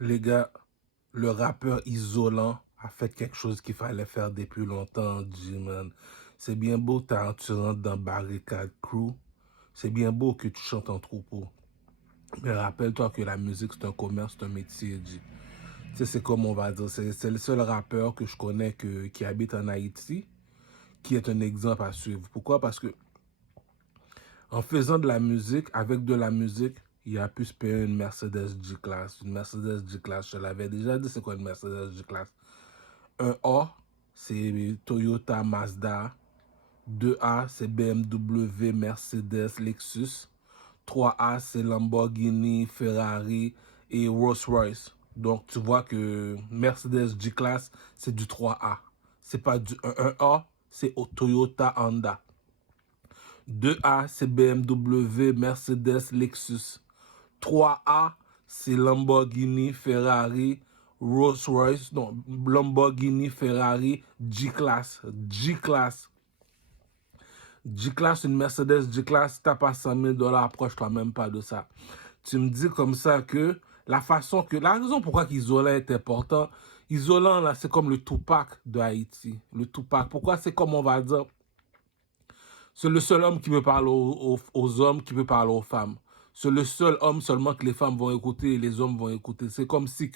Les gars, le rappeur isolant a fait quelque chose qu'il fallait faire depuis longtemps, G-Man. C'est bien beau, tu rentres dans Barricade Crew. C'est bien beau que tu chantes en troupeau. Mais rappelle-toi que la musique, c'est un commerce, c'est un métier, G. Tu sais, c'est comme on va dire, c'est le seul rappeur que je connais qui habite en Haïti, qui est un exemple à suivre. Pourquoi? Parce que en faisant de la musique, avec de la musique, il a pu se payer une Mercedes G-Class. Une Mercedes G-Class, je l'avais déjà dit, c'est quoi une Mercedes G-Class? Un A, c'est Toyota, Mazda. 2A, c'est BMW, Mercedes, Lexus. 3A, c'est Lamborghini, Ferrari et Rolls-Royce. Donc, tu vois que Mercedes G-Class, c'est du 3A. C'est pas du 1A, c'est au Toyota, Honda. 2A, c'est BMW, Mercedes, Lexus. 3A, c'est Lamborghini, Ferrari, Rolls-Royce. Non, Lamborghini, Ferrari, G-Class. G-Class. G-Class, une Mercedes G-Class, si t'as pas 100 000 dollars, approche-toi même pas de ça. Tu me dis comme ça que la raison pourquoi Isolant est important, Isolant, là, c'est comme le Tupac de Haïti. Le Tupac. Pourquoi c'est comme on va dire, c'est le seul homme qui peut parler aux hommes, qui peut parler aux femmes. C'est le seul homme seulement que les femmes vont écouter et les hommes vont écouter. C'est comme si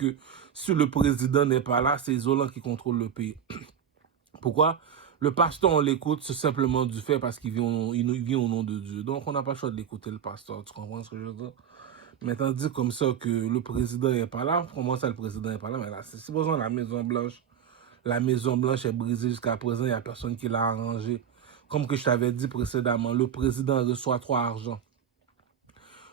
le président n'est pas là, c'est Isolant qui contrôle le pays. Pourquoi? Le pasteur, on l'écoute, c'est simplement du fait parce qu'il vit au nom de Dieu. Donc, on n'a pas le choix de l'écouter, le pasteur. Tu comprends ce que je veux dire? Mais tandis comme ça que le président n'est pas là, comment ça le président n'est pas là? Mais là, c'est besoin de la Maison Blanche. La Maison Blanche est brisée jusqu'à présent, il n'y a personne qui l'a arrangé. Comme que je t'avais dit précédemment, le président reçoit 3 argents.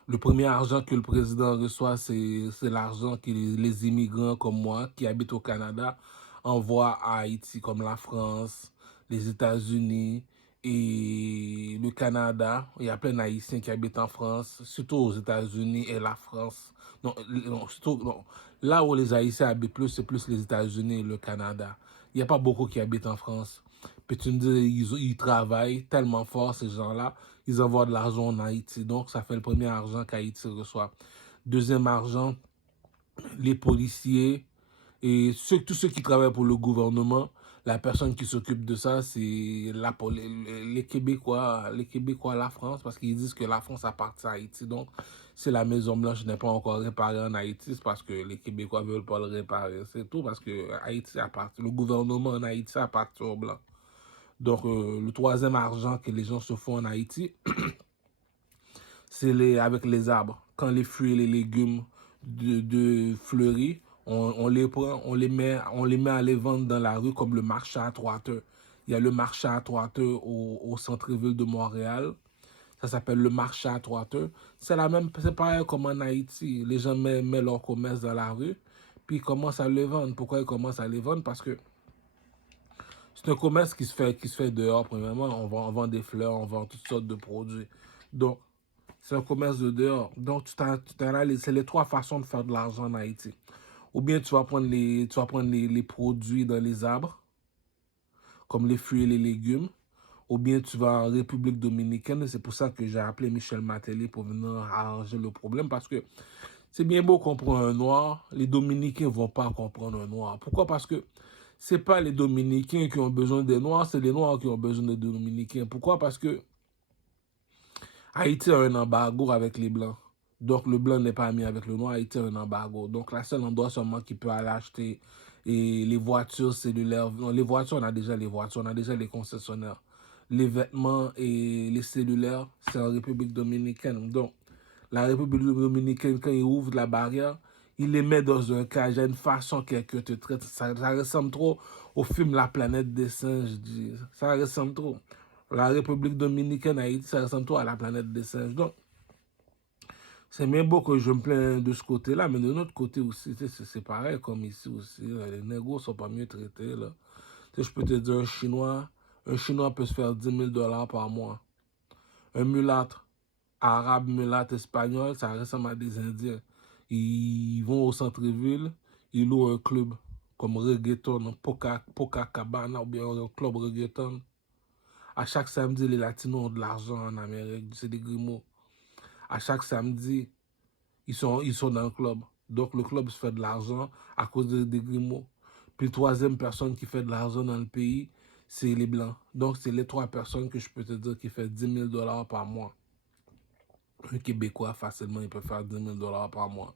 Le premier argent que le président reçoit, c'est l'argent que les immigrants comme moi, qui habitent au Canada, envoient à Haïti, comme la France, les États-Unis et le Canada. Il y a plein d'Haïtiens qui habitent en France, surtout aux États-Unis et la France. Non, non, surtout, non. Là où les Haïtiens habitent plus, c'est plus les États-Unis et le Canada. Il n'y a pas beaucoup qui habitent en France. Puis tu me dis, ils travaillent tellement fort, ces gens-là, ils envoient de l'argent en Haïti. Donc, ça fait le premier argent qu'Haïti reçoit. Deuxième argent, les policiers et tous ceux qui travaillent pour le gouvernement, la personne qui s'occupe de ça, c'est les Québécois, la France, parce qu'ils disent que la France appartient à Haïti. Donc, si la Maison Blanche n'est pas encore réparée en Haïti, c'est parce que les Québécois ne veulent pas le réparer. C'est tout parce que Haïti appartient, le gouvernement en Haïti appartient aux Blancs. Donc, le troisième argent que les gens se font en Haïti, c'est avec les arbres. Quand les fruits et les légumes de fleuris, on les prend, on les met à les vendre dans la rue comme le marché à Trois-Teurs. Il y a le marché à Trois-Teurs au centre-ville de Montréal. Ça s'appelle le marché à Trois-Teurs. C'est pareil comme en Haïti. Les gens mettent leur commerce dans la rue, puis ils commencent à les vendre. Pourquoi ils commencent à les vendre? Parce que c'est un commerce qui se fait dehors, premièrement. On vend des fleurs, on vend toutes sortes de produits. Donc, c'est un commerce de dehors. Donc, c'est les 3 façons de faire de l'argent en Haïti. Ou bien tu vas prendre les produits dans les arbres, comme les fruits et les légumes. Ou bien tu vas en République dominicaine. C'est pour ça que j'ai appelé Michel Martelly pour venir arranger le problème. Parce que c'est bien beau comprendre un noir. Les Dominicains ne vont pas comprendre un noir. Pourquoi? Parce que c'est pas les Dominicains qui ont besoin des noirs, c'est les noirs qui ont besoin des Dominicains. Pourquoi? Parce que Haïti a un embargo avec les Blancs. Donc, le Blanc n'est pas ami avec le Noir. Haïti a un embargo. Donc, la seule endroit seulement qui peut aller acheter et les voitures cellulaires. Non, les voitures, on a déjà les voitures. On a déjà les concessionnaires. Les vêtements et les cellulaires, c'est en République dominicaine. Donc, la République dominicaine, quand ils ouvrent la barrière, ils les mettent dans un cage. Il y a une façon quelqu'un te traite. Ça ressemble trop au film La planète des singes. Je dis. Ça ressemble trop. La République dominicaine, Haïti, ça ressemble trop à la planète des singes. Donc, c'est bien beau que je me plains de ce côté-là, mais de notre côté aussi, c'est pareil comme ici aussi. Là, les négros sont pas mieux traités. Là. Je peux te dire, un Chinois peut se faire 10 000 dollars par mois. Un mulâtre, arabe, mulâtre, espagnol, ça ressemble à des Indiens. Ils vont au centre-ville, ils louent un club comme reggaeton, Poca Cabana ou bien un club reggaeton. À chaque samedi, les Latinos ont de l'argent en Amérique, c'est des grimos. À chaque samedi, ils sont dans le club. Donc, le club se fait de l'argent à cause des Grimaud. Puis, troisième personne qui fait de l'argent dans le pays, c'est les Blancs. Donc, c'est les trois personnes que je peux te dire qui fait 10 000 $ par mois. Un Québécois, facilement, il peut faire 10 000 $ par mois.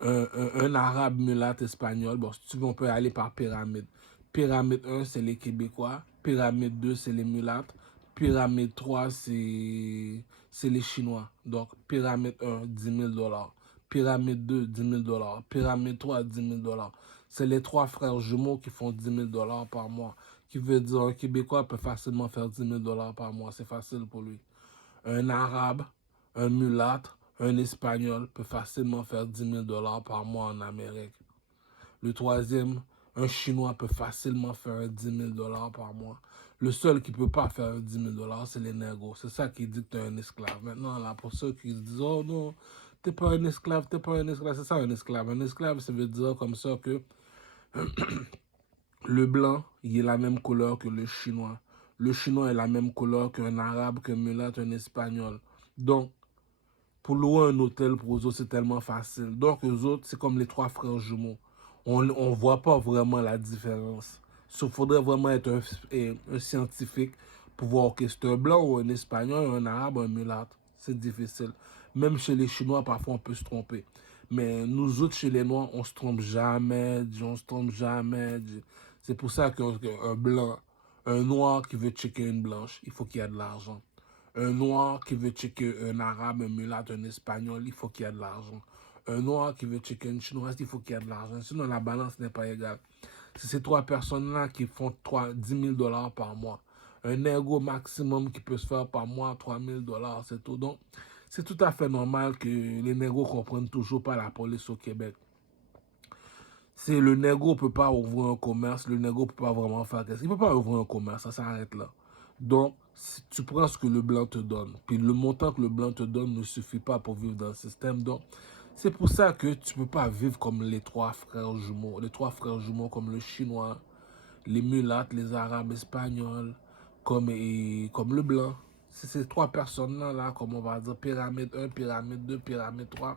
Un Arabe mulâtre espagnol, bon, si tu veux, on peut aller par pyramide. Pyramide 1, c'est les Québécois. Pyramide 2, c'est les mulâtres. Pyramide 3, c'est les Chinois. Donc, pyramide 1, 10 000 $. Pyramide 2, 10 000 $. Pyramide 3, 10 000 $. C'est les trois frères jumeaux qui font 10 000 $ par mois. Qui veut dire un Québécois peut facilement faire 10 000 $ par mois. C'est facile pour lui. Un Arabe, un mulâtre, un Espagnol peut facilement faire 10 000 $ par mois en Amérique. Le troisième, un Chinois peut facilement faire 10 000 $ par mois. Le seul qui ne peut pas faire 10 000 $, c'est les négros. C'est ça qui dit que tu es un esclave. Maintenant, là, pour ceux qui se disent, oh non, t'es pas un esclave, t'es pas un esclave. C'est ça un esclave. Un esclave, ça veut dire comme ça que le blanc, il est la même couleur que le chinois. Le chinois est la même couleur qu'un arabe, qu'un mulâtre, un espagnol. Donc, pour louer un hôtel, pour eux autres, c'est tellement facile. Donc, eux autres, c'est comme les trois frères jumeaux. On ne voit pas vraiment la différence. Il faudrait vraiment être un scientifique pour voir que c'est un blanc ou un espagnol, un arabe, un mulâtre. C'est difficile. Même chez les Chinois, parfois, on peut se tromper. Mais nous autres, chez les Noirs, on se trompe jamais. On se trompe jamais. C'est pour ça qu'un blanc, un noir qui veut checker une blanche, il faut qu'il y ait de l'argent. Un noir qui veut checker un arabe, un mulâtre, un espagnol, il faut qu'il y ait de l'argent. Un noir qui veut checker une chinoise, il faut qu'il y ait de l'argent. Sinon, la balance n'est pas égale. C'est ces trois personnes-là qui font 10 000 $ par mois. Un négro maximum qui peut se faire par mois 3 000 $, c'est tout. Donc, c'est tout à fait normal que les négros ne comprennent toujours pas la police au Québec. C'est le négro ne peut pas ouvrir un commerce, le négro ne peut pas vraiment faire quelque chose. Il ne peut pas ouvrir un commerce, ça s'arrête là. Donc, si tu prends ce que le blanc te donne, puis le montant que le blanc te donne ne suffit pas pour vivre dans le système. Donc, c'est pour ça que tu ne peux pas vivre comme les trois frères jumeaux. Les trois frères jumeaux comme le chinois, les mulâtres, les arabes espagnols, comme le blanc. C'est ces trois personnes-là, là, comme on va dire, pyramide 1, pyramide 2, pyramide 3.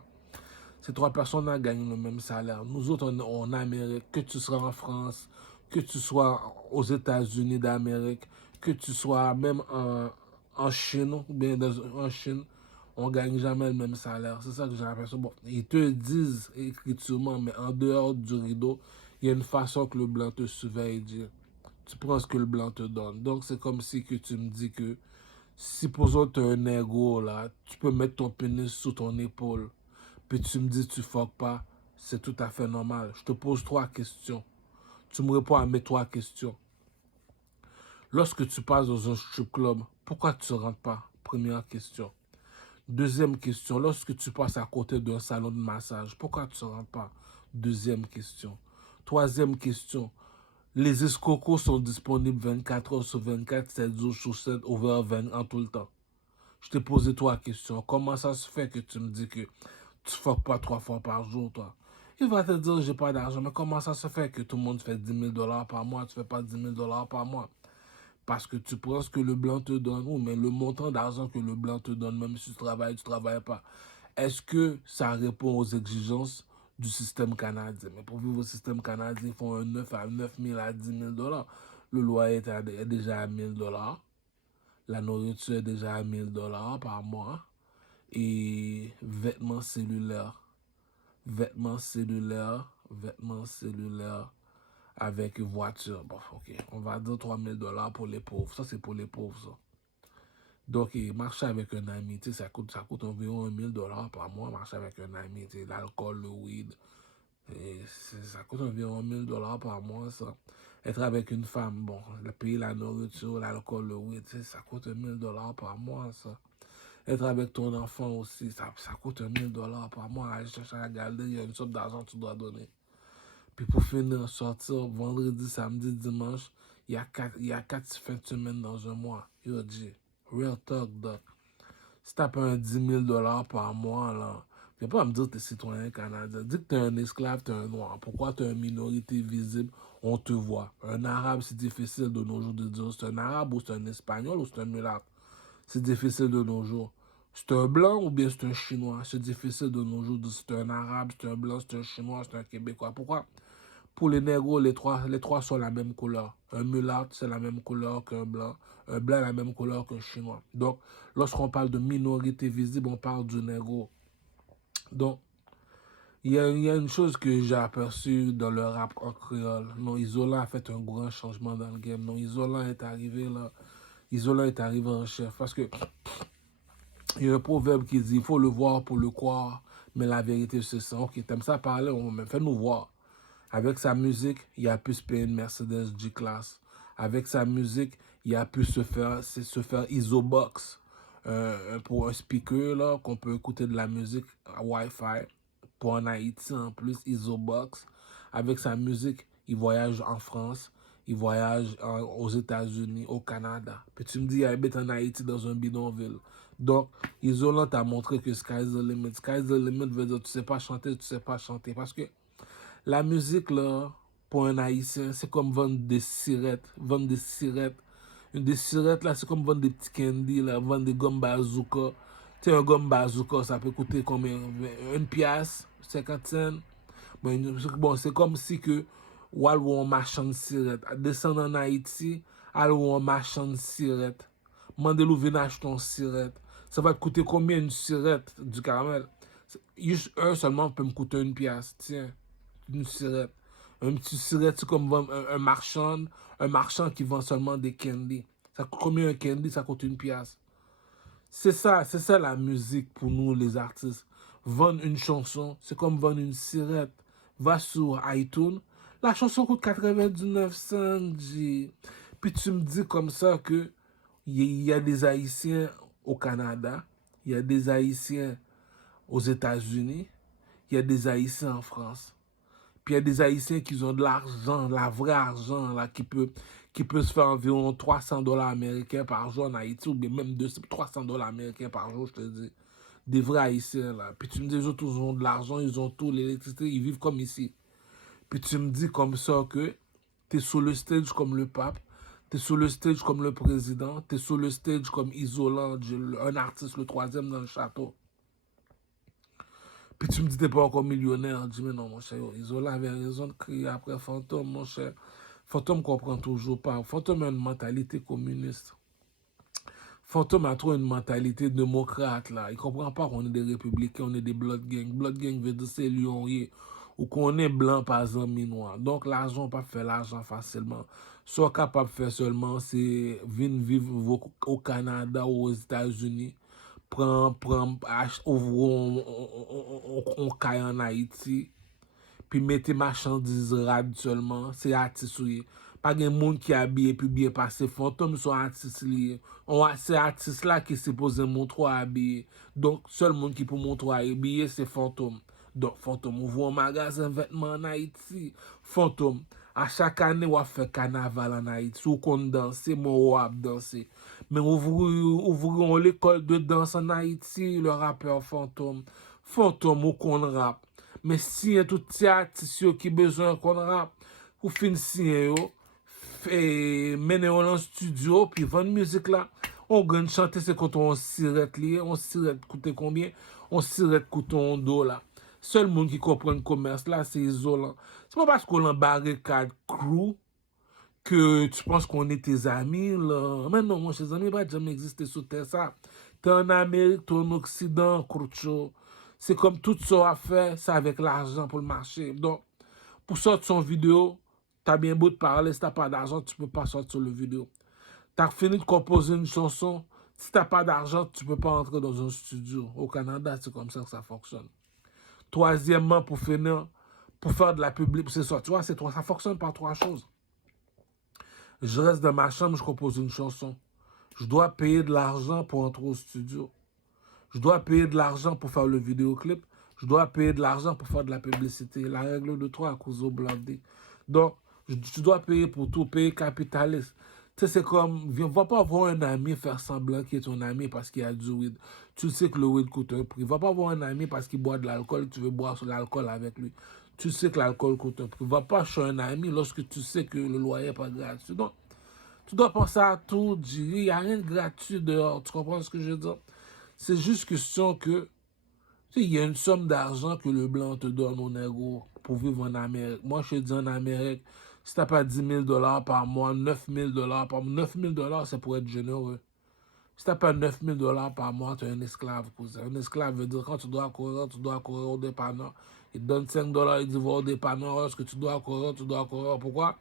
Ces trois personnes-là gagnent le même salaire. Nous autres, en Amérique, que tu sois en France, que tu sois aux États-Unis d'Amérique, que tu sois même en Chine, ou bien en Chine, on ne gagne jamais le même salaire. C'est ça que j'ai l'impression. Bon, ils te disent écriturement, mais en dehors du rideau, il y a une façon que le blanc te surveille. Tu prends ce que le blanc te donne. Donc, c'est comme si que tu me dis que, supposons que tu es un négro, là, tu peux mettre ton pénis sous ton épaule. Puis tu me dis tu fuck pas, c'est tout à fait normal. Je te pose trois questions. Tu me réponds à mes trois questions. Lorsque tu passes dans un strip club, pourquoi tu ne rentres pas? Première question. Deuxième question. Lorsque tu passes à côté d'un salon de massage, pourquoi tu ne rentres pas? Deuxième question. Troisième question. Les escrocs sont disponibles 24 heures sur 24, 7 jours sur 7, over 20 en tout le temps. Je t'ai posé trois questions. Comment ça se fait que tu me dis que tu fuck pas 3 fois par jour, toi? Il va te dire, j'ai pas d'argent. Mais comment ça se fait que tout le monde fait 10 000 $ par mois, tu fais pas 10 000 $ par mois? Parce que tu prends ce que le blanc te donne, ou mais le montant d'argent que le blanc te donne, même si tu travailles pas. Est-ce que ça répond aux exigences du système canadien? Mais pour vivre au système canadien, ils font un 9 à 9 000 à 10 000 $. Le loyer est déjà à 1 000 $. La nourriture est déjà à 1 000 $ par mois. Et vêtements cellulaires avec voiture. Bon, ok, on va dire 3 000 $ pour les pauvres. Ça, c'est pour les pauvres, ça. Donc, marcher avec un ami, ça coûte environ 1 000 $ par mois, marcher avec un ami, l'alcool, le weed. Ça coûte environ 1 000 $ par mois, ça. Être avec une femme, bon, payer la nourriture, l'alcool, le weed, ça coûte 1 000 $ par mois, ça. Être avec ton enfant aussi, ça coûte 1 000 $ par mois. Aller chercher à la galerie, il y a une sorte d'argent que tu dois donner. Puis pour finir, sortir vendredi, samedi, dimanche, il y a 4 fins de semaine dans un mois. Yo, G, real talk, doc. Si t'as pas un 10 000 $ par mois, là, viens pas me dire que t'es citoyen canadien. Dis que t'es un esclave, t'es un noir. Pourquoi t'es une minorité visible? On te voit. Un arabe, c'est difficile de nos jours de dire c'est un arabe ou c'est un espagnol ou c'est un mulâtre. C'est difficile de nos jours. C'est un blanc ou bien c'est un chinois? C'est difficile de nos jours de c'est un arabe, c'est un blanc, c'est un chinois, c'est un québécois. Pourquoi? Pour les négros, les trois sont la même couleur. Un mulâtre, c'est la même couleur qu'un blanc. Un blanc, la même couleur qu'un chinois. Donc, lorsqu'on parle de minorité visible, on parle du négro. Donc, il y a une chose que j'ai aperçue dans le rap en créole. Non, Isola a fait un grand changement dans le game. Non, Isola est arrivé là. Isola est arrivé en chef. Parce que il y a un proverbe qui dit, il faut le voir pour le croire, mais la vérité c'est ça. Ok, t'aimes ça parler, on me fait nous voir. Avec sa musique, il a pu se payer une Mercedes G-Class. Avec sa musique, il a pu se faire Isobox pour un speaker là qu'on peut écouter de la musique à Wi-Fi. Pour en Haïti en plus, Isobox. Avec sa musique, il voyage en France, il voyage aux États-Unis, au Canada. Puis tu me dis, il habite en Haïti dans un bidonville. Donc, Isolant t'a montré que sky's the limit. Sky's the limit veut dire tu sais pas chanter, tu sais pas chanter. Parce que la musique, là, pour un Haïtien, c'est comme vendre des cirettes. Vendre des cirettes. Des cirettes, là, c'est comme vendre des petits candy, là, vendre des gommes bazooka. Tu sais, un gomme bazooka, ça peut coûter combien? Une pièce, 50 cents. Bon, c'est comme si que, ou alors un marchand de cirettes. Descendre en Haïti, alors un marchand de cirettes. Mandez-le venir acheter une cirette. Ça va te coûter combien une cirette du caramel? Juste un seulement peut me coûter une pièce. Tiens, une cirette. Un petit cirette, c'est comme un marchand qui vend seulement des candy. Ça coûte combien un candy? Ça coûte une pièce. C'est ça la musique pour nous les artistes. Vendre une chanson, c'est comme vendre une cirette. Va sur iTunes, la chanson coûte 99 cents. Puis tu me dis comme ça que il y a des Haïtiens au Canada, il y a des Haïtiens aux États-Unis, il y a des Haïtiens en France. Puis il y a des Haïtiens qui ont de l'argent, la vraie argent, là, qui peut se faire environ 300 dollars américains par jour en Haïti, ou bien même 300 dollars américains par jour, je te dis. Des vrais Haïtiens, là. Puis tu me dis, les autres, ils ont de l'argent, ils ont tout, l'électricité, ils vivent comme ici. Puis tu me dis comme ça que t'es sur le stage comme le pape, t'es sur le stage comme le président, t'es sur le stage comme Isolant, un artiste, le troisième dans le château. Puis tu me dis t'es pas encore millionnaire. Je dis mais non mon cher, Isola avait raison de crier après Fantôme, mon cher. Fantôme comprend toujours pas. Fantôme a une mentalité communiste. Fantôme a trop une mentalité démocrate là. Il comprend pas qu'on est des républicains, on est des blood gang. Blood gang veut dire c'est lion ou qu'on est blanc par exemple noir. Donc l'argent pas faire l'argent facilement. Soit capable de faire seulement c'est venir vivre au Canada ou aux États-Unis. Ouvre on caille en Haïti, puis mettez marchandises rad seulement, c'est artiste ouye. Pas gen moun qui habille puis bien passé fantôme sont artistes liés. C'est artiste là qui se pose montrer habillé. Donc seul monde qui peut montrer habillé c'est fantôme. Donc fantôme ouvre un magasin vêtements en Haïti. Fantôme à chaque année on fait carnaval en Haïti. Ou qu'on danse, moi ou danser. Mais ouvrons l'école de danse en Haïti, le rappeur fantôme. Fantôme ou qu'on rappe. Mais si y a tout petit artiste qui besoin qu'on rap, ou fin signer yo, mener en studio, puis vendre musique là, on gagne chanter, c'est quand on sirette lié, on sirette coûte combien? On sirette coûte un dollar. Seul monde qui comprend le commerce là, c'est isolant. C'est pas parce qu'on a barricade crew que tu penses qu'on est tes amis là. Mais non, mon cher ami, pas jamais existé sur terre ça. T'es en Amérique, t'es en Occident, Croucho. C'est comme tout ça à faire, c'est avec l'argent pour le marché. Donc, pour sortir son vidéo, t'as bien beau de parler, si t'as pas d'argent, tu peux pas sortir le vidéo. T'as fini de composer une chanson, si t'as pas d'argent, tu peux pas entrer dans un studio. Au Canada, c'est comme ça que ça fonctionne. Troisièmement, pour faire de la publicité, c'est ça, tu vois, ça fonctionne par trois choses. Je reste dans ma chambre, je compose une chanson. Je dois payer de l'argent pour entrer au studio. Je dois payer de l'argent pour faire le vidéoclip. Je dois payer de l'argent pour faire de la publicité. La règle de 3 à cause au blindé. Donc, tu dois payer pour tout, payer capitaliste. Tu sais, c'est comme, va pas voir un ami faire semblant qu'il est ton ami parce qu'il a du weed. Tu sais que le weed coûte un prix. Va pas voir un ami parce qu'il boit de l'alcool, tu veux boire sur l'alcool avec lui. Tu sais que l'alcool coûte un prix. Va pas chez un ami lorsque tu sais que le loyer n'est pas gratuit. Donc, tu dois penser à tout, il n'y a rien de gratuit dehors. Tu comprends ce que je veux dire? C'est juste question que, tu sais, il y a une somme d'argent que le blanc te donne au négro pour vivre en Amérique. Moi, je te dis en Amérique, si t'as pas 10 000 $ par mois, 9 000 $ par mois, 9 000 $, c'est pour être généreux. Si t'as pas 9 000 $ par mois, tu es un esclave, cousin. Un esclave veut dire quand tu dois courir au dépanneur. Il te donne 5 $, il dit va au dépanneur, est-ce que tu dois courir, tu dois courir. Pourquoi?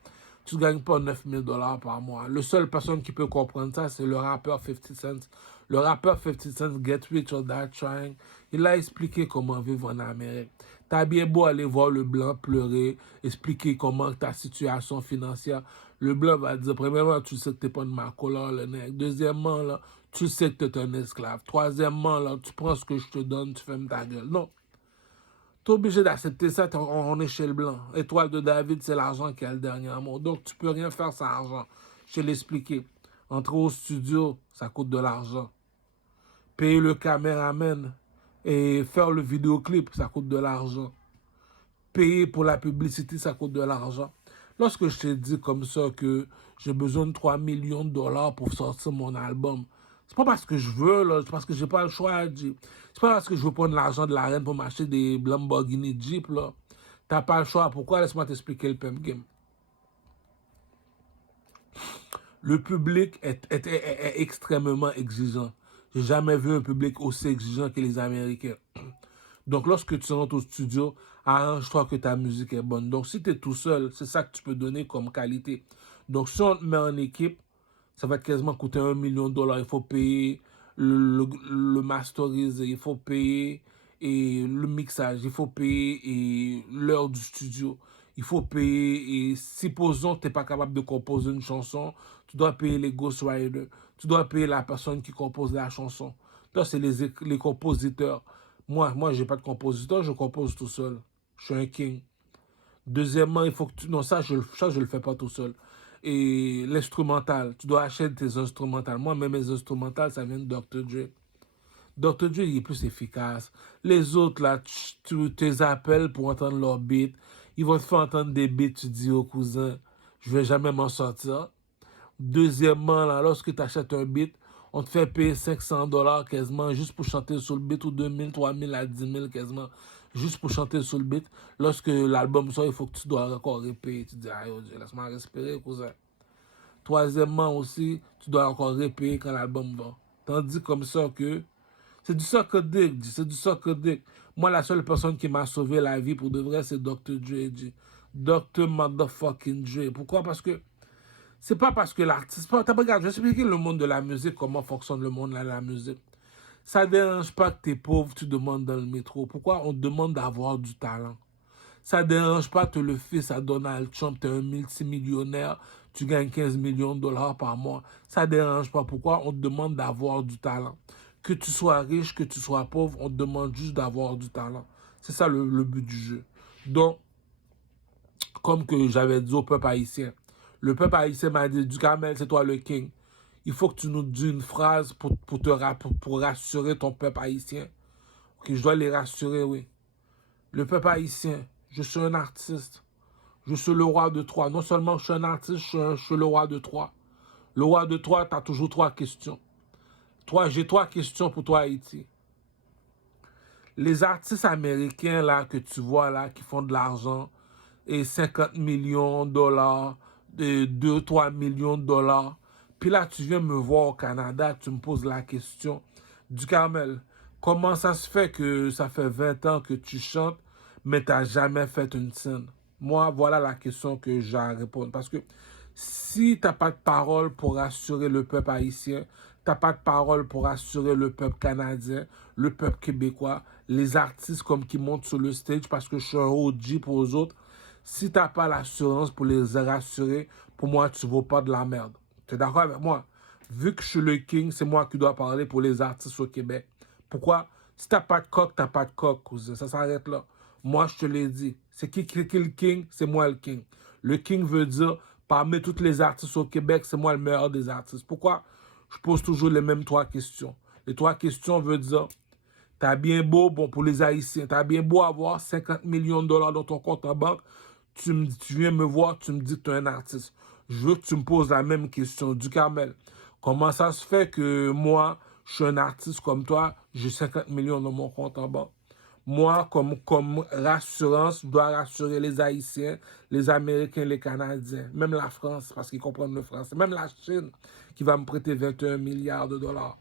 Tu ne gagnes pas 9 000 $ par mois. Le seul personne qui peut comprendre ça, c'est le rappeur 50 Cent. Le rappeur 50 Cent, Get Rich or Die Trying, il a expliqué comment vivre en Amérique. T'as bien beau aller voir le blanc pleurer, expliquer comment ta situation financière. Le blanc va dire, premièrement, tu sais que t'es pas de ma couleur, le nègre. Deuxièmement, là, tu sais que t'es un esclave. Troisièmement, là, tu prends ce que je te donne, tu fermes ta gueule. Non. T'es obligé d'accepter ça, on est chez le blanc. Étoile de David, c'est l'argent qui a le dernier mot. Donc, tu peux rien faire sans argent. Je t'ai l'expliqué. Entrer au studio, ça coûte de l'argent. Payer le caméraman et faire le vidéoclip, ça coûte de l'argent. Payer pour la publicité, ça coûte de l'argent. Lorsque je t'ai dit comme ça que j'ai besoin de 3 millions de dollars pour sortir mon album, c'est pas parce que je veux, là, c'est parce que j'ai pas le choix. C'est pas parce que je veux prendre l'argent de la reine pour m'acheter des Lamborghini Jeep, là. T'as pas le choix. Pourquoi? Laisse-moi t'expliquer le pimp game. Le public est extrêmement exigeant. J'ai jamais vu un public aussi exigeant que les Américains. Donc, lorsque tu rentres au studio, arrange-toi que ta musique est bonne. Donc, si tu es tout seul, c'est ça que tu peux donner comme qualité. Donc, si on te met en équipe, ça va quasiment coûter 1 million de dollars. Il faut payer le masteriser, il faut payer et le mixage, il faut payer et l'heure du studio, il faut payer et supposons que tu n'es pas capable de composer une chanson, tu dois payer les ghostwriters, tu dois payer la personne qui compose la chanson. Toi, c'est les compositeurs. Moi, j'ai pas de compositeur, je compose tout seul. Je suis un king. Deuxièmement, il faut que tu... Non, ça, je le fais pas tout seul. Et l'instrumental, tu dois acheter tes instrumentales. Moi, même mes instrumentales, ça vient de Dr. Dre. Dr. Dre, il est plus efficace. Les autres, là, tu tes appelles pour entendre leur beat. Ils vont te faire entendre des beats, tu dis au cousin, je vais jamais m'en sortir. Deuxièmement, là, lorsque tu achètes un beat, on te fait payer 500 $ quasiment juste pour chanter sur le beat ou 2000, 3000 à 10 000 quasiment juste pour chanter sur le beat. Lorsque l'album sort, il faut que tu dois encore répéter. Tu dis, aïe, oh Dieu, laisse-moi respirer, cousin. Troisièmement aussi, tu dois encore répéter quand l'album va. Tandis comme ça que c'est du soccer dick, c'est du soccer dick. Moi, la seule personne qui m'a sauvé la vie pour de vrai, c'est Dr. Dre. Dr. Motherfucking Dre. Pourquoi? Parce que c'est pas parce que l'artiste... Regarde, je vais expliquer le monde de la musique, comment fonctionne le monde de la musique. Ça ne dérange pas que tu es pauvre, tu demandes dans le métro. Pourquoi on te demande d'avoir du talent? Ça ne dérange pas que le fils à Donald Trump, tu es un multimillionnaire, tu gagnes 15 millions de dollars par mois. Ça ne dérange pas. Pourquoi on te demande d'avoir du talent? Que tu sois riche, que tu sois pauvre, on te demande juste d'avoir du talent. C'est ça le but du jeu. Donc, comme que j'avais dit au peuple haïtien, le peuple haïtien m'a dit, Duhamel, c'est toi le king. Il faut que tu nous dises une phrase pour rassurer ton peuple haïtien. Ok, je dois les rassurer, oui. Le peuple haïtien, je suis un artiste. Je suis le roi de Troie. Non seulement je suis un artiste, je suis le roi de Troie. Le roi de Troie, tu as toujours 3 questions. J'ai 3 questions pour toi, Haïti. Les artistes américains là que tu vois là, qui font de l'argent, et 50 millions de dollars, 2-3 millions de dollars. Puis là, tu viens me voir au Canada, tu me poses la question, Duhamel, comment ça se fait que ça fait 20 ans que tu chantes, mais tu n'as jamais fait une scène? Moi, voilà la question que j'ai à répondre. Parce que si tu n'as pas de parole pour assurer le peuple haïtien, tu n'as pas de parole pour assurer le peuple canadien, le peuple québécois, les artistes comme qui montent sur le stage parce que je suis un OG pour eux autres, si tu n'as pas l'assurance pour les rassurer, pour moi, tu ne vaux pas de la merde. Tu es d'accord avec moi? Vu que je suis le king, c'est moi qui dois parler pour les artistes au Québec. Pourquoi? Si tu n'as pas de coq, tu n'as pas de coq, cousin. Ça s'arrête là. Moi, je te l'ai dit. C'est qui le king? C'est moi le king. Le king veut dire, parmi tous les artistes au Québec, c'est moi le meilleur des artistes. Pourquoi? Je pose toujours les mêmes 3 questions. Les 3 questions veulent dire, t'as bien beau, bon, pour les Haïtiens, t'as bien beau avoir 50 millions de dollars dans ton compte en banque, tu viens me voir, tu me dis que tu es un artiste. Je veux que tu me poses la même question. Duhamel, comment ça se fait que moi, Je suis un artiste comme toi, j'ai 50 millions dans mon compte en banque. Moi, comme rassurance, je dois rassurer les Haïtiens, les Américains, les Canadiens, même la France, parce qu'ils comprennent le français, même la Chine, qui va me prêter 21 milliards de dollars.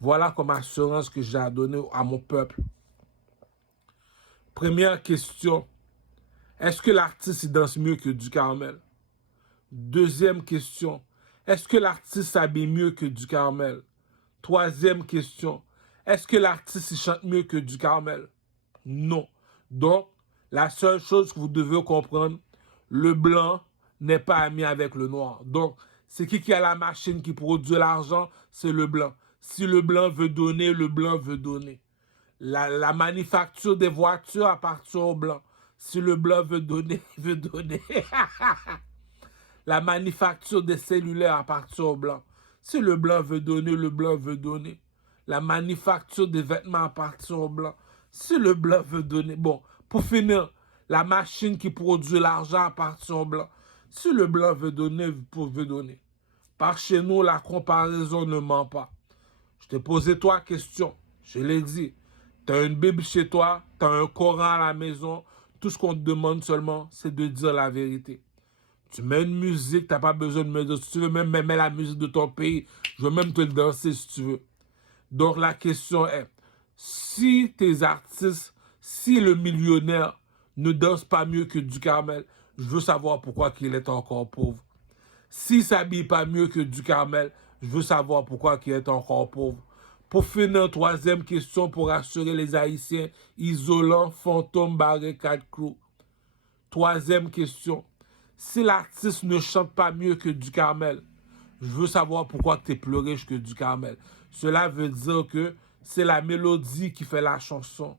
Voilà comme assurance que j'ai à donner à mon peuple. Première question, est-ce que l'artiste il danse mieux que du Carmel? Deuxième question, est-ce que l'artiste s'habille mieux que du Carmel? Troisième question, est-ce que l'artiste il chante mieux que du Carmel? Non. Donc, la seule chose que vous devez comprendre, le blanc n'est pas ami avec le noir. Donc, c'est qui a la machine qui produit l'argent? C'est le blanc. Si le blanc veut donner, le blanc veut donner. La manufacture des voitures appartient au blanc. Si le blanc veut donner, il veut donner. La manufacture des cellulaires appartient au blanc. Si le blanc veut donner, le blanc veut donner. La manufacture des vêtements appartient au blanc. Si le blanc veut donner. Bon, pour finir, la machine qui produit l'argent appartient au blanc. Si le blanc veut donner, veut donner. Par chez nous, la comparaison ne ment pas. Je t'ai posé trois questions. Je l'ai dit. Tu as une Bible chez toi, tu as un Coran à la maison. Tout ce qu'on te demande seulement, c'est de dire la vérité. Tu mets une musique, tu n'as pas besoin de me dire. Si tu veux même mettre la musique de ton pays, je veux même te le danser si tu veux. Donc la question est, si tes artistes, si le millionnaire ne danse pas mieux que du Carmel, je veux savoir pourquoi il est encore pauvre. S'il ne s'habille pas mieux que du Carmel, je veux savoir pourquoi il est encore pauvre. Pour finir, troisième question pour rassurer les Haïtiens, isolant, fantôme, barricade, clou. Troisième question, si l'artiste ne chante pas mieux que du Carmel, je veux savoir pourquoi tu es plus riche que du Carmel. Cela veut dire que c'est la mélodie qui fait la chanson.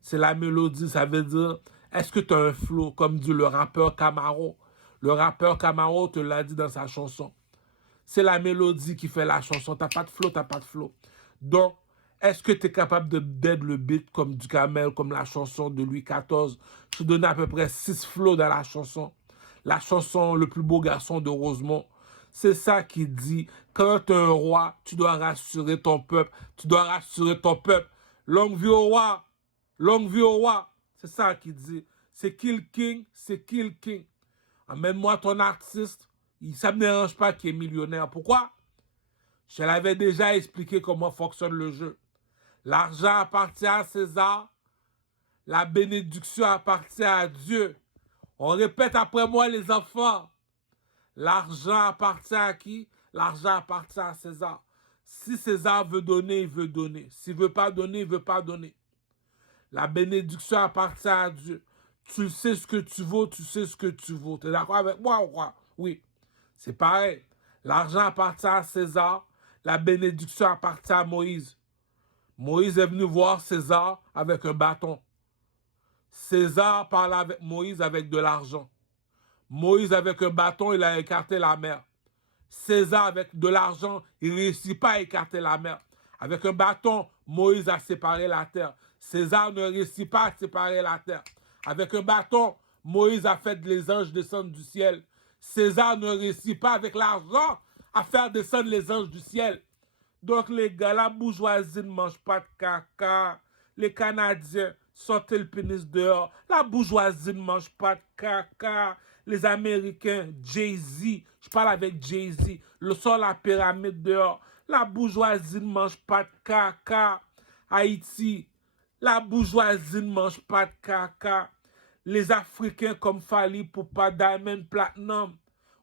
C'est la mélodie, ça veut dire, est-ce que tu as un flow, comme dit le rappeur Camaro. Le rappeur Camaro te l'a dit dans sa chanson. C'est la mélodie qui fait la chanson. T'as pas de flow, t'as pas de flow. Donc, est-ce que tu es capable d'aider le beat comme du Camel, comme la chanson de Louis XIV? Je te donnais à peu près 6 flows dans la chanson. La chanson Le plus beau garçon de Rosemont. C'est ça qui dit, quand tu es un roi, tu dois rassurer ton peuple. Tu dois rassurer ton peuple. Longue vie au roi. Longue vie au roi. C'est ça qui dit. C'est Kill King, c'est Kill King. Amène-moi ton artiste. Ça ne me dérange pas qu'il est millionnaire. Pourquoi? Je l'avais déjà expliqué comment fonctionne le jeu. L'argent appartient à César. La bénédiction appartient à Dieu. On répète après moi, les enfants. L'argent appartient à qui? L'argent appartient à César. Si César veut donner, il veut donner. S'il ne veut pas donner, il ne veut pas donner. La bénédiction appartient à Dieu. Tu sais ce que tu vaux, tu sais ce que tu vaux. Tu es d'accord avec moi ou quoi? Oui. C'est pareil. L'argent appartient à César. La bénédiction appartient à Moïse. Moïse est venu voir César avec un bâton. César parle avec Moïse avec de l'argent. Moïse avec un bâton, il a écarté la mer. César avec de l'argent, il ne réussit pas à écarter la mer. Avec un bâton, Moïse a séparé la terre. César ne réussit pas à séparer la terre. Avec un bâton, Moïse a fait les anges descendre du ciel. César ne réussit pas avec l'argent à faire descendre les anges du ciel. Donc les gars, la bourgeoisie ne mange pas de caca. Les Canadiens, sortez le pénis dehors. La bourgeoisie ne mange pas de caca. Les Américains, Jay-Z, je parle avec Jay-Z, le sort la pyramide dehors. La bourgeoisie ne mange pas de caca. Haïti, la bourgeoisie ne mange pas de caca. Les Africains comme Fali Poupa, Diamond Platinum,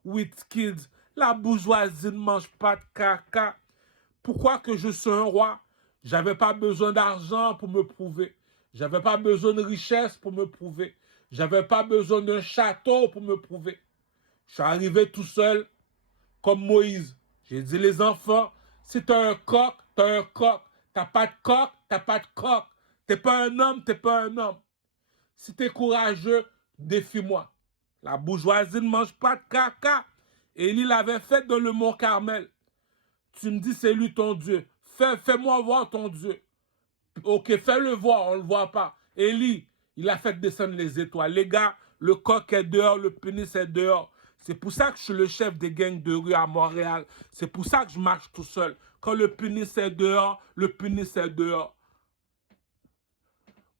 Wizkid, la bourgeoisie ne mange pas de caca. Pourquoi que je suis un roi? J'avais pas besoin d'argent pour me prouver. J'avais pas besoin de richesse pour me prouver. J'avais pas besoin d'un château pour me prouver. Je suis arrivé tout seul, comme Moïse. J'ai dit, les enfants, si t'as un coq, t'as un coq. T'as pas de coq, t'as pas de coq. T'es pas un homme, t'es pas un homme. Si t'es courageux, défie-moi. La bourgeoisie ne mange pas de caca. Élie l'avait fait dans le mont Carmel. Tu me dis, c'est lui ton Dieu. Fais-moi voir ton Dieu. Ok, fais-le voir, on ne le voit pas. Élie, il a fait descendre les étoiles. Les gars, le coq est dehors, le pénis est dehors. C'est pour ça que je suis le chef des gangs de rue à Montréal. C'est pour ça que je marche tout seul. Quand le pénis est dehors, le pénis est dehors.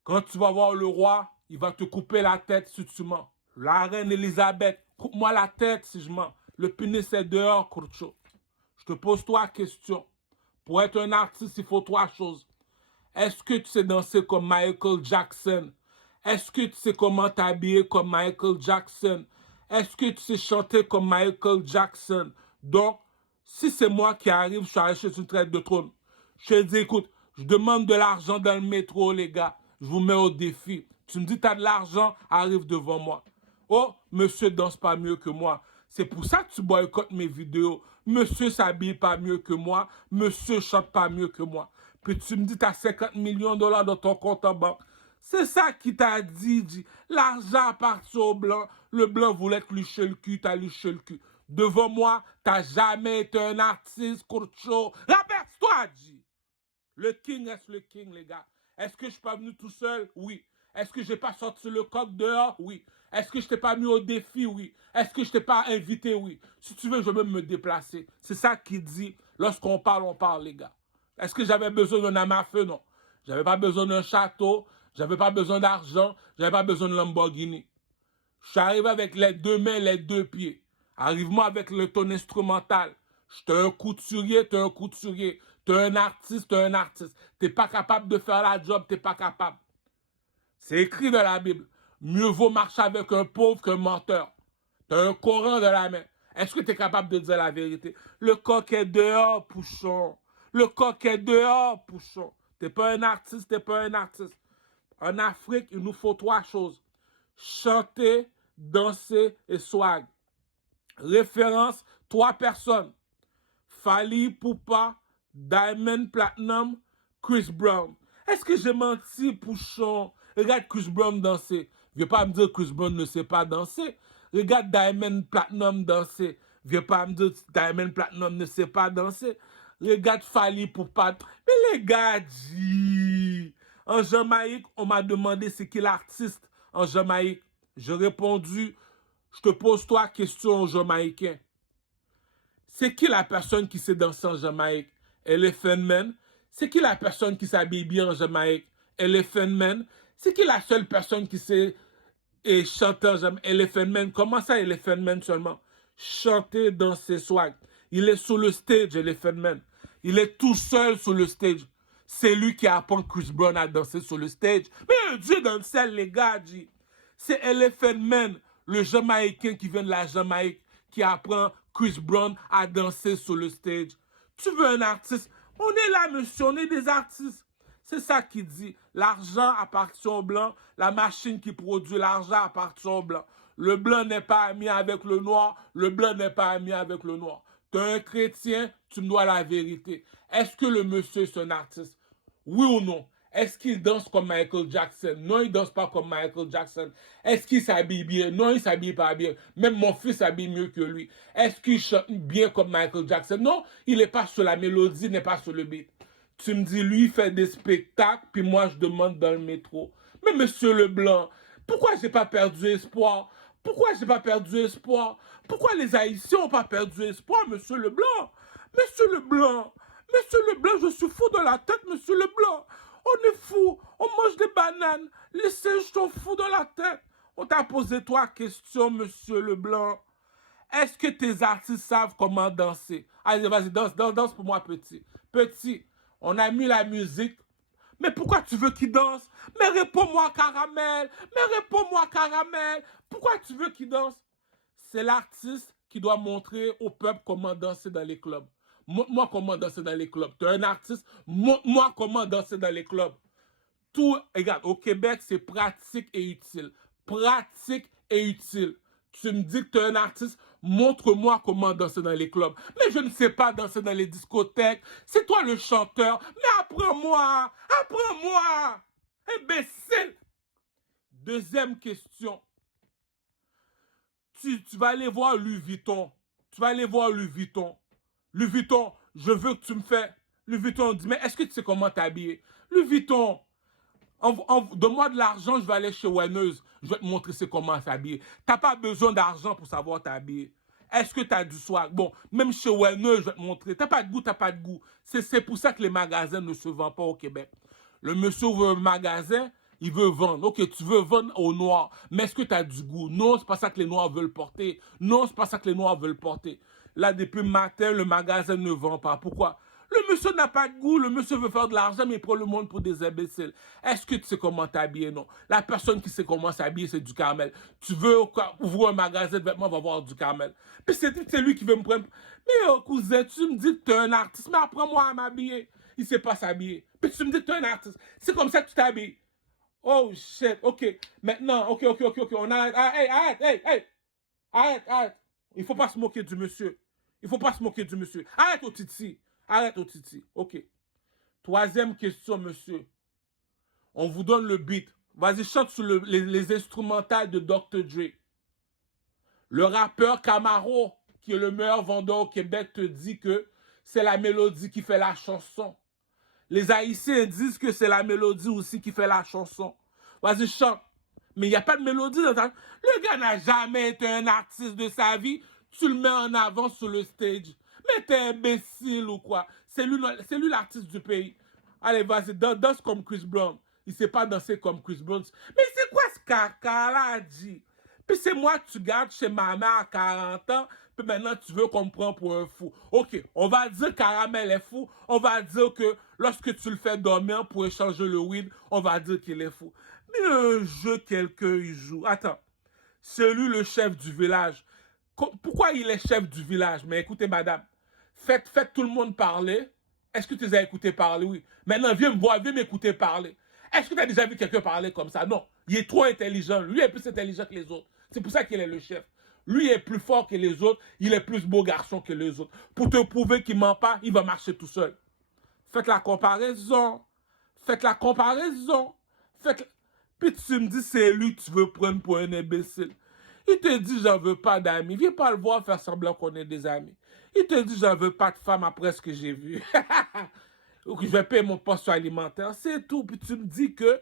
Quand tu vas voir le roi, il va te couper la tête si tu mens. La reine Elisabeth, coupe-moi la tête si je mens. Le pénis est dehors, Kurcho. Je te pose trois questions. Pour être un artiste, il faut trois choses. Est-ce que tu sais danser comme Michael Jackson? Est-ce que tu sais comment t'habiller comme Michael Jackson? Est-ce que tu sais chanter comme Michael Jackson? Donc, si c'est moi qui arrive, je suis allé chez une traite de trône. Je te dis, écoute, je demande de l'argent dans le métro, les gars. Je vous mets au défi. Tu me dis, t'as de l'argent, arrive devant moi. Oh, monsieur danse pas mieux que moi. C'est pour ça que tu boycottes mes vidéos. Monsieur s'habille pas mieux que moi. Monsieur chante pas mieux que moi. Puis tu me dis, t'as 50 millions de dollars dans ton compte en banque. C'est ça qui t'a dit. L'argent appartient au blanc. Le blanc voulait te licher le cul, t'as liché le cul. Devant moi, t'as jamais été un artiste, Kurcho. Rabaisse-toi, G. Le king reste le king, les gars. Est-ce que je suis pas venu tout seul? Oui. Est-ce que j'ai pas sorti le coq dehors? Oui. Est-ce que je t'ai pas mis au défi? Oui. Est-ce que je t'ai pas invité? Oui. Si tu veux, je vais même me déplacer. C'est ça qu'il dit. Lorsqu'on parle, les gars. Est-ce que j'avais besoin d'un âme à feu? Non. J'avais pas besoin d'un château. J'avais pas besoin d'argent. J'avais pas besoin de Lamborghini. Je suis arrivé avec les deux mains, les deux pieds. Arrive-moi avec le ton instrumental. T'es un couturier, t'es un couturier. T'es un artiste, t'es un artiste. T'es pas capable de faire la job, t'es pas capable. C'est écrit dans la Bible. Mieux vaut marcher avec un pauvre qu'un menteur. T'as un Coran dans la main. Est-ce que t'es capable de dire la vérité? Le coq est dehors, Pouchon. Le coq est dehors, Pouchon. T'es pas un artiste, t'es pas un artiste. En Afrique, il nous faut trois choses. Chanter, danser et swag. Référence, trois personnes. Fally Ipupa, Diamond Platinum, Chris Brown. Est-ce que j'ai menti, Pouchon? Regarde Chris Brown danser. Viens pas me dire que Chris Brown ne sait pas danser. Regarde Diamond Platinum danser. Viens pas me dire que Diamond Platinum ne sait pas danser. Regarde Fally Ipupa. Mais les gars, en Jamaïque, on m'a demandé c'est qui l'artiste en Jamaïque. J'ai répondu, je te pose trois questions aux Jamaïcains. C'est qui la personne qui sait danser en Jamaïque? Elephant Man. C'est qui la personne qui s'habille bien en Jamaïque? Elephant Man. C'est qui la seule personne qui sait chanter en Jamaïque? Elephant Man. Comment ça, Elephant Man seulement? Chanter, danser, swag. Il est sur le stage, Elephant Man. Il est tout seul sur le stage. C'est lui qui apprend Chris Brown à danser sur le stage. Mais un Dieu dans le ciel, les gars, dit. C'est Elephant Man, le Jamaïcain qui vient de la Jamaïque, qui apprend Chris Brown à danser sur le stage. Tu veux un artiste? On est là, monsieur, on est des artistes. C'est ça qu'il dit. L'argent appartient au blanc. La machine qui produit l'argent appartient au blanc. Le blanc n'est pas ami avec le noir. Le blanc n'est pas ami avec le noir. Tu es un chrétien, tu me dois la vérité. Est-ce que le monsieur est un artiste? Oui ou non? Est-ce qu'il danse comme Michael Jackson? Non, il danse pas comme Michael Jackson. Est-ce qu'il s'habille bien? Non, il s'habille pas bien. Même mon fils s'habille mieux que lui. Est-ce qu'il chante bien comme Michael Jackson? Non, il n'est pas sur la mélodie, il n'est pas sur le beat. Tu me dis, lui, il fait des spectacles, puis moi, je demande dans le métro. Mais monsieur Leblanc, pourquoi j'ai pas perdu espoir? Pourquoi j'ai pas perdu espoir? Pourquoi les Haïtiens n'ont pas perdu espoir, monsieur Leblanc? Monsieur Leblanc, monsieur Leblanc, je suis fou de la tête, monsieur Leblanc. On est fou, on mange des bananes, les singes sont fous dans la tête. On t'a posé trois questions, monsieur Leblanc. Est-ce que tes artistes savent comment danser? Allez, vas-y, danse pour moi, petit. Petit, on a mis la musique. Mais pourquoi tu veux qu'il danse? Mais réponds-moi, Caramel. Mais réponds-moi, Caramel. Pourquoi tu veux qu'il danse? C'est l'artiste qui doit montrer au peuple comment danser dans les clubs. Montre-moi comment danser dans les clubs. Tu es un artiste, montre-moi comment danser dans les clubs. Tout, regarde, au Québec, c'est pratique et utile. Pratique et utile. Tu me dis que tu es un artiste, montre-moi comment danser dans les clubs. Mais je ne sais pas danser dans les discothèques. C'est toi le chanteur. Mais apprends-moi. Apprends-moi. Imbécile. Deuxième question. Tu vas aller voir Louis Vuitton. Tu vas aller voir Louis Vuitton. Louis Vuitton, je veux que tu me fais. Louis Vuitton dit, mais est-ce que tu sais comment t'habiller? Louis Vuitton, Donne-moi de l'argent, je vais aller chez Wenneuse. Je vais te montrer c'est comment s'habiller. T'as pas besoin d'argent pour savoir t'habiller. Est-ce que tu as du swag? Bon, même chez Wenneuse, je vais te montrer. T'as pas de goût, t'as pas de goût. C'est pour ça que les magasins ne se vendent pas au Québec. Le monsieur ouvre un magasin, il veut vendre. Ok, tu veux vendre au noir, mais est-ce que tu as du goût? Non, c'est pas ça que les noirs veulent porter. Non, c'est pas ça que les noirs veulent porter. Là, depuis le matin, le magasin ne vend pas. Pourquoi? Le monsieur n'a pas de goût, le monsieur veut faire de l'argent, mais il prend le monde pour des imbéciles. Est-ce que tu sais comment t'habiller? Non. La personne qui sait comment s'habiller, c'est du Carmel. Tu veux ouvrir un magasin de vêtements, va voir du Carmel. Puis c'est lui qui veut me prendre. Mais cousin, tu me dis que tu es un artiste, mais apprends-moi à m'habiller. Il sait pas s'habiller. Puis tu me dis que tu es un artiste. C'est comme ça que tu t'habilles. Oh shit, ok. Maintenant, ok. On arrête. Ah, hey, arrête. Arrête. Il faut pas se moquer du monsieur. Il faut pas se moquer du monsieur. Arrête au titi. Ok. Troisième question, monsieur. On vous donne le beat. Vas-y, chante sur les instrumentales de Dr. Dre. Le rappeur Camaro, qui est le meilleur vendeur au Québec, te dit que c'est la mélodie qui fait la chanson. Les Haïtiens disent que c'est la mélodie aussi qui fait la chanson. Vas-y, chante. Mais il n'y a pas de mélodie dans ta... Le gars n'a jamais été un artiste de sa vie. Tu le mets en avant sur le stage. Mais t'es imbécile ou quoi? C'est lui l'artiste du pays. Allez, vas-y, danse comme Chris Brown. Il ne sait pas danser comme Chris Brown. Mais c'est quoi ce caca-là, dit? Puis c'est moi que tu gardes chez ma mère à 40 ans, puis maintenant tu veux qu'on me prenne pour un fou. Ok, on va dire que Caramel est fou, on va dire que lorsque tu le fais dormir pour échanger le weed, on va dire qu'il est fou. Mais un jeu quelqu'un il joue. Attends, c'est lui le chef du village. Pourquoi il est chef du village? Mais écoutez madame, faites tout le monde parler. Est-ce que tu les as écoutés parler? Oui. Maintenant, viens me voir, viens m'écouter parler. Est-ce que tu as déjà vu quelqu'un parler comme ça? Non. Il est trop intelligent. Lui est plus intelligent que les autres. C'est pour ça qu'il est le chef. Lui est plus fort que les autres. Il est plus beau garçon que les autres. Pour te prouver qu'il ment pas, il va marcher tout seul. Faites la comparaison. Puis tu me dis, c'est lui que tu veux prendre pour un imbécile. Il te dit, j'en veux pas d'amis. Viens pas le voir faire semblant qu'on est des amis. Il te dit, j'en veux pas de femme après ce que j'ai vu. Ou que je vais payer mon poste alimentaire. C'est tout. Puis tu me dis que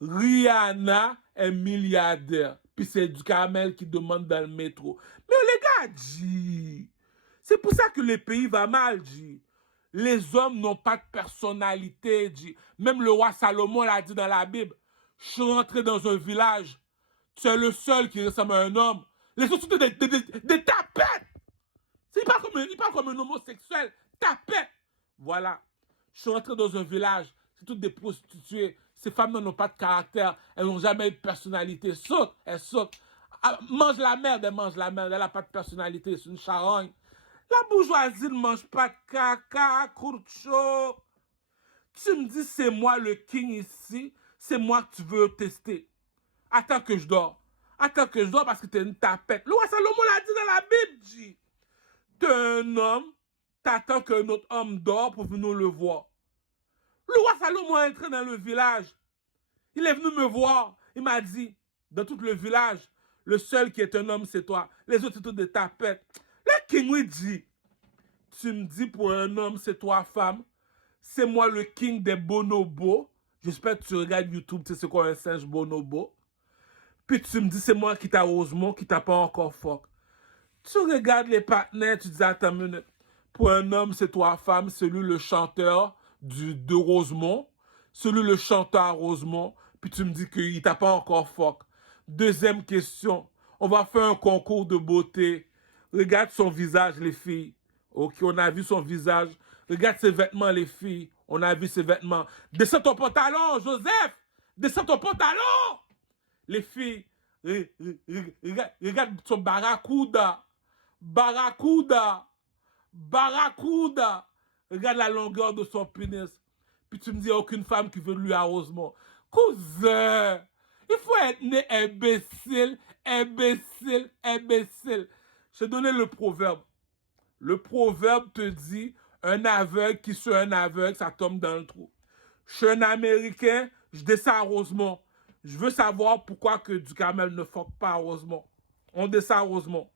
Rihanna est milliardaire. Puis c'est du Caramel qui demande dans le métro. Mais les gars, G, c'est pour ça que le pays va mal, G. Les hommes n'ont pas de personnalité, G. Même le roi Salomon l'a dit dans la Bible. Je suis rentré dans un village. Tu es le seul qui ressemble à un homme. Les autres sont des tapettes. Il parle comme un homosexuel. Tapette. Voilà. Je suis rentré dans un village. C'est toutes des prostituées. Ces femmes n'ont pas de caractère. Elles n'ont jamais eu de personnalité. Elles sautent. Ah, mange la merde, elle mange la merde. Elle n'a pas de personnalité. C'est une charogne. La bourgeoisie ne mange pas de caca, Kurcho. Tu me dis, c'est moi le king ici. C'est moi que tu veux tester. Attends que je dors. Parce que t'es une tapette. Le roi Salomon l'a dit dans la Bible, G. T'es un homme, t'attends qu'un autre homme dort pour venir le voir. Le roi Salomon est entré dans le village. Il est venu me voir. Il m'a dit, dans tout le village, le seul qui est un homme, c'est toi. Les autres, c'est tous des tapettes. Le king lui dit, tu me dis pour un homme, c'est toi, femme. C'est moi le king des bonobos. J'espère que tu regardes YouTube, tu sais c'est quoi un singe bonobo. Puis tu me dis, c'est moi qui t'a Rosemont, qui t'a pas encore fuck. Tu regardes les partenaires, tu dis, attends une minute. Pour un homme, c'est toi, femme, celui le chanteur de Rosemont, celui le chanteur à Rosemont, puis tu me dis qu'il t'a pas encore fuck. Deuxième question, on va faire un concours de beauté. Regarde son visage, les filles. Ok, on a vu son visage. Regarde ses vêtements, les filles. On a vu ses vêtements. Descends ton pantalon, Joseph! Descends ton pantalon! Les filles, regarde son barracuda. Regarde la longueur de son pénis. Puis tu me dis, il n'y a aucune femme qui veut lui à Rosemont. Cousin, il faut être né imbécile. Je t'ai donné le proverbe. Le proverbe te dit, un aveugle qui suit un aveugle, ça tombe dans le trou. Je suis un Américain, je descends à Rosemont. Je veux savoir pourquoi que du Camel ne fuck pas à Rosemont. On descend à Rosemont.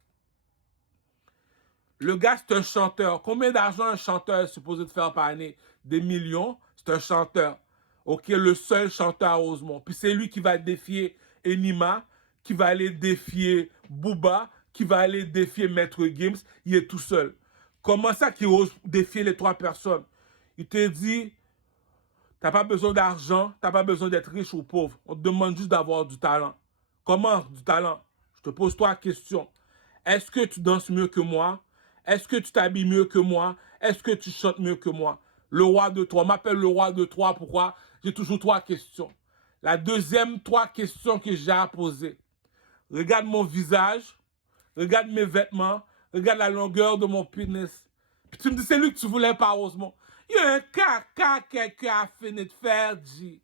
Le gars, c'est un chanteur. Combien d'argent un chanteur est supposé de faire par année? Des millions. C'est un chanteur. Ok, le seul chanteur à Rosemont. Puis c'est lui qui va défier Enima, qui va aller défier Booba, qui va aller défier Maître Gims. Il est tout seul. Comment ça qu'il ose défier les trois personnes? Il te dit, t'as pas besoin d'argent, t'as pas besoin d'être riche ou pauvre. On te demande juste d'avoir du talent. Comment du talent? Je te pose trois questions. Est-ce que tu danses mieux que moi? Est-ce que tu t'habilles mieux que moi? Est-ce que tu chantes mieux que moi? Le roi de Troie. On m'appelle le roi de Troie. Pourquoi? J'ai toujours trois questions. La deuxième, trois questions que j'ai à poser. Regarde mon visage. Regarde mes vêtements. Regarde la longueur de mon pénis. Puis tu me dis, c'est lui que tu voulais pas, heureusement. Il y a un caca que quelqu'un a fini de faire, G.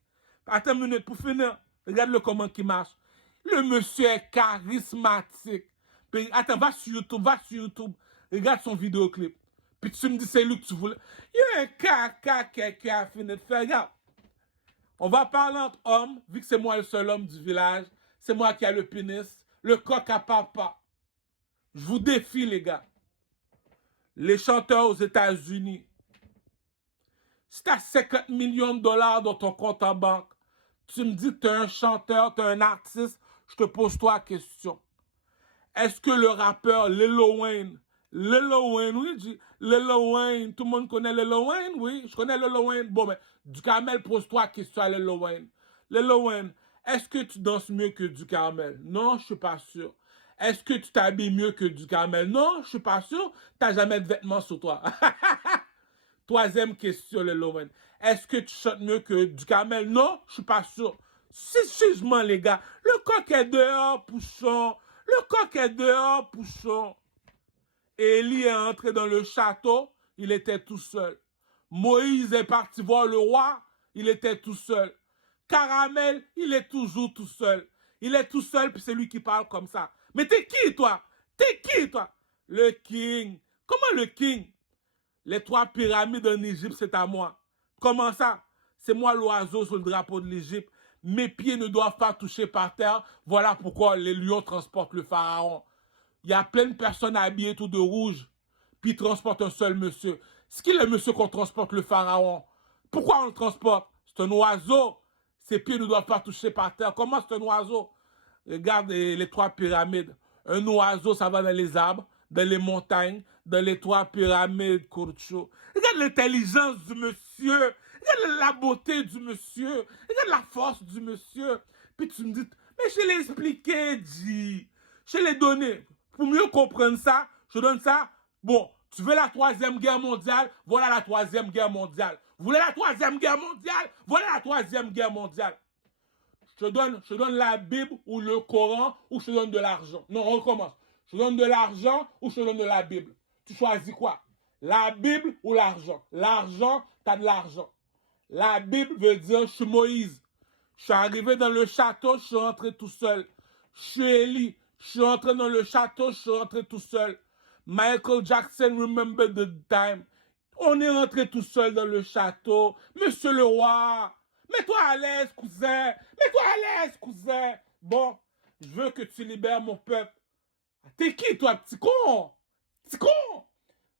Attends une minute pour finir. Regarde le comment qui marche. Le monsieur est charismatique. Puis, attends, va sur YouTube, va sur YouTube. Regarde son vidéoclip. Puis tu me dis, c'est lui que tu voulais. Il y a un caca que quelqu'un a fini de faire. Regarde. On va parler entre hommes, vu que c'est moi le seul homme du village. C'est moi qui a le pénis. Le coq à papa. Je vous défie, les gars. Les chanteurs aux États-Unis. Si tu as 50 millions de dollars dans ton compte en banque, tu me dis que tu es un chanteur, tu es un artiste, je te pose trois questions. Est-ce que le rappeur Lil Wayne, oui, Lil Wayne, tout le monde connaît Lil Wayne, oui, je connais Lil Wayne. Bon, mais Ducamel pose trois questions à Lil Wayne. Lil Wayne, est-ce que tu danses mieux que Ducamel? Non, je suis pas sûr. Est-ce que tu t'habilles mieux que Ducamel? Non, je suis pas sûr. T'as jamais de vêtements sur toi. Troisième question, Lil Wayne. Est-ce que tu chantes mieux que Ducamel? Non, je suis pas sûr. Sérieusement, les gars, le coq est dehors, pouchon. Le coq est dehors, pouchon. Élie est entré dans le château, il était tout seul. Moïse est parti voir le roi, il était tout seul. Caramel, il est toujours tout seul. Il est tout seul, puis c'est lui qui parle comme ça. Mais t'es qui, toi? T'es qui, toi? Le king. Comment le king? Les trois pyramides en Égypte, c'est à moi. Comment ça? C'est moi l'oiseau sur le drapeau de l'Égypte. Mes pieds ne doivent pas toucher par terre. Voilà pourquoi les lions transportent le pharaon. Il y a plein de personnes habillées tout de rouge, puis ils transportent un seul monsieur. C'est qui le monsieur qu'on transporte, le pharaon? Pourquoi on le transporte? C'est un oiseau. Ses pieds ne doivent pas toucher par terre. Comment c'est un oiseau? Regarde les trois pyramides. Un oiseau, ça va dans les arbres, dans les montagnes, dans les trois pyramides, Kurcho. Regarde l'intelligence du monsieur. Regarde la beauté du monsieur. Regarde la force du monsieur. Puis tu me dis, mais je l'ai expliqué, G. Je l'ai donné. Pour mieux comprendre ça, je donne ça. Bon, tu veux la troisième guerre mondiale? Voilà la troisième guerre mondiale. Vous voulez la troisième guerre mondiale? Voilà la troisième guerre mondiale. Je te donne la Bible ou le Coran ou je te donne de l'argent. Non, on recommence. Je te donne de l'argent ou je te donne de la Bible. Tu choisis quoi? La Bible ou l'argent? L'argent, t'as de l'argent. La Bible veut dire, je suis Moïse. Je suis arrivé dans le château, je suis rentré tout seul. Je suis Élie. Je suis rentré dans le château, je suis rentré tout seul. Michael Jackson, remember the time. On est rentré tout seul dans le château. Monsieur le roi, mets-toi à l'aise, cousin. Mets-toi à l'aise, cousin. Bon, je veux que tu libères mon peuple. T'es qui, toi, petit con? Petit con!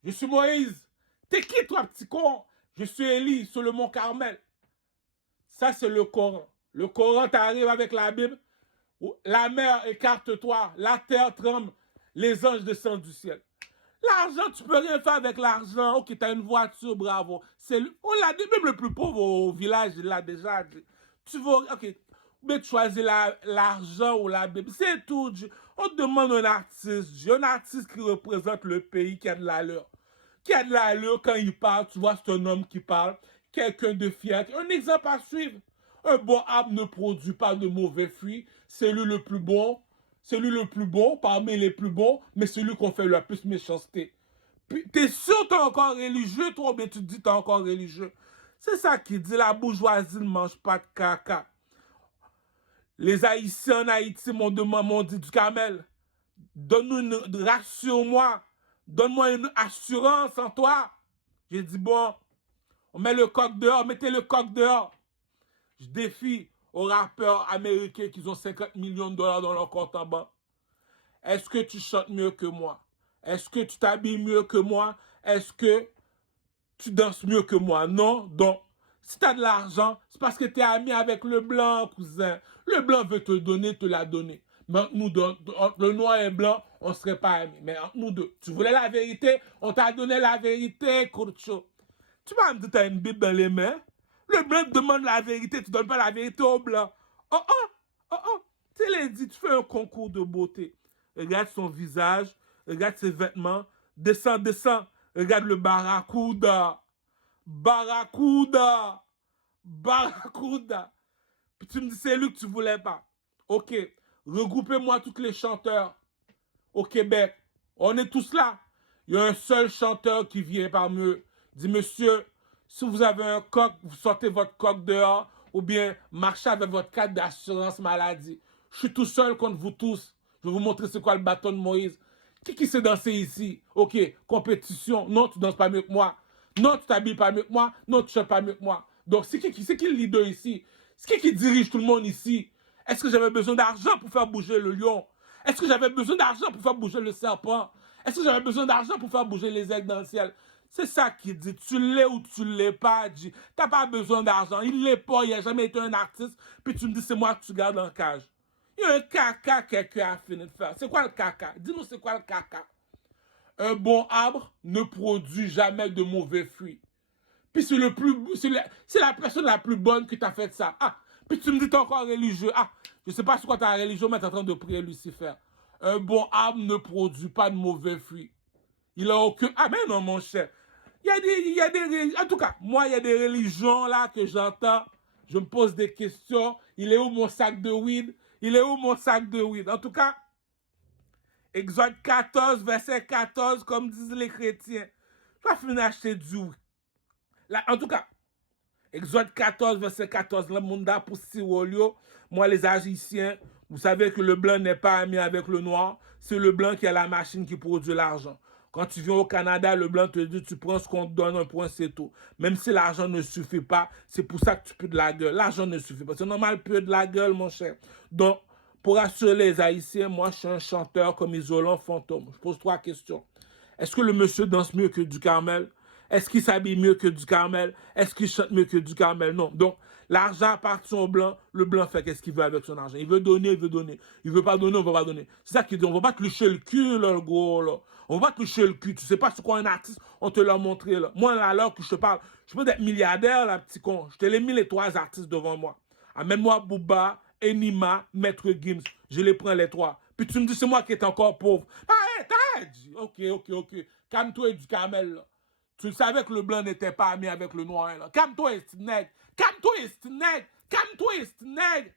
Je suis Moïse. T'es qui, toi, petit con? Je suis Élie sur le mont Carmel. Ça, c'est le Coran. Le Coran t'arrive avec la Bible. La mer écarte-toi, la terre tremble, les anges descendent du ciel. L'argent, tu peux rien faire avec l'argent. Ok, t'as une voiture, bravo. On l'a dit, même le plus pauvre au village, il l'a déjà dit. Tu vas, ok, mais tu choisis l'argent ou la Bible. C'est tout. On te demande un artiste qui représente le pays, qui a de l'allure. Qui a de l'allure quand il parle, tu vois, c'est un homme qui parle. Quelqu'un de fier. Un exemple à suivre. Un bon arbre ne produit pas de mauvais fruits. C'est lui le plus bon. C'est lui le plus bon, parmi les plus bons, mais celui qu'on fait le plus méchanceté. T'es sûr que t'es encore religieux, toi, ou bien tu te dis que t'es encore religieux? C'est ça qui dit, la bourgeoisie ne mange pas de caca. Les Haïtiens en Haïti m'ont dit, Ducamel, donne-nous rassure-moi, donne-moi une assurance en toi. J'ai dit, bon, on met le coq dehors, mettez le coq dehors. Je défie aux rappeurs américains qui ont 50 millions de dollars dans leur compte en banque. Est-ce que tu chantes mieux que moi? Est-ce que tu t'habilles mieux que moi? Est-ce que tu danses mieux que moi? Non, donc, Si tu as de l'argent, c'est parce que tu es ami avec le blanc, cousin. Le blanc veut te donner, te l'a donné. Mais entre nous deux, entre le noir et le blanc, on ne serait pas amis. Mais entre nous deux, tu voulais la vérité, on t'a donné la vérité, Kurcho. Tu vas me dire que tu as une Bible dans les mains. Le blanc te demande la vérité, tu ne donnes pas la vérité au blanc. Oh oh, oh oh. Tu l'as dit, tu fais un concours de beauté. Regarde son visage, regarde ses vêtements. Descends, descends. Regarde le barracuda. Barracuda. Barracuda. Puis tu me dis, c'est lui que tu voulais pas. Ok. Regroupez-moi tous les chanteurs au Québec. On est tous là. Il y a un seul chanteur qui vient parmi eux. Dit, monsieur, si vous avez un coq, vous sortez votre coq dehors ou bien marchez avec votre carte d'assurance maladie. Je suis tout seul contre vous tous. Je vais vous montrer c'est quoi le bâton de Moïse. Qui sait danser ici? Ok, compétition. Non, tu danses pas mieux que moi. Non, tu t'habilles pas mieux que moi. Non, tu chantes pas mieux que moi. Donc, c'est qui le leader ici? C'est qui dirige tout le monde ici? Est-ce que j'avais besoin d'argent pour faire bouger le lion? Est-ce que j'avais besoin d'argent pour faire bouger le serpent? Est-ce que j'avais besoin d'argent pour faire bouger les aigles dans le ciel? C'est ça qui dit. Tu l'es ou tu l'es pas, dit. T'as pas besoin d'argent. Il l'est pas. Il a jamais été un artiste. Puis tu me dis, c'est moi que tu gardes en cage. Il y a un caca que quelqu'un a fini de faire. C'est quoi le caca? Dis-nous, c'est quoi le caca? Un bon arbre ne produit jamais de mauvais fruits. Puis c'est la personne la plus bonne qui t'a fait ça. Ah, puis tu me dis t'es encore religieux. Ah, je sais pas sur quoi t'es religieux, mais t'es en train de prier Lucifer. Un bon arbre ne produit pas de mauvais fruits. Il a aucun... Ah ben non, mon cher. En tout cas, moi, il y a des religions là que j'entends. Je me pose des questions. Il est où mon sac de weed? Il est où mon sac de weed? En tout cas, Exode 14, verset 14, comme disent les chrétiens. Je vais finir d'acheter du weed. Là, en tout cas, Exode 14, verset 14, le monde a pour Sirolio, moi les Haïtiens, vous savez que le blanc n'est pas ami avec le noir, c'est le blanc qui a la machine qui produit l'argent. Quand tu viens au Canada, le blanc te dit, tu prends ce qu'on te donne, un point, c'est tout. Même si l'argent ne suffit pas, c'est pour ça que tu peux de la gueule. L'argent ne suffit pas. C'est normal, peu de la gueule, mon cher. Donc, pour rassurer les Haïtiens, moi, je suis un chanteur comme Isolant Fantôme. Je pose 3 questions. Est-ce que le monsieur danse mieux que du Carmel? Est-ce qu'il s'habille mieux que du Carmel? Est-ce qu'il chante mieux que du Carmel? Non. Donc, l'argent appartient au blanc. Le blanc fait qu'est-ce qu'il veut avec son argent. Il veut donner, il veut donner. Il veut pas donner, on va pas donner. C'est ça qu'il dit. On va pas te lucher le cul, là, le gros, là. On va pas te lucher le cul. Tu sais pas c'est quoi un artiste, on te l'a montré, là. Moi, là, à l'heure que je te parle, je peux être milliardaire, là, petit con. Je te l'ai mis les 3 artistes devant moi. Amène-moi Booba, Enima, Maître Gims. Je les prends les 3. Puis tu me dis, c'est moi qui est encore pauvre. Arrête. Ok. Calme-toi du Carmel, là. Tu savais que le blanc n'était pas ami avec le noir, là. Calme-toi, est nègre. Calme-toi, est nègre. Calme-toi, est nègre.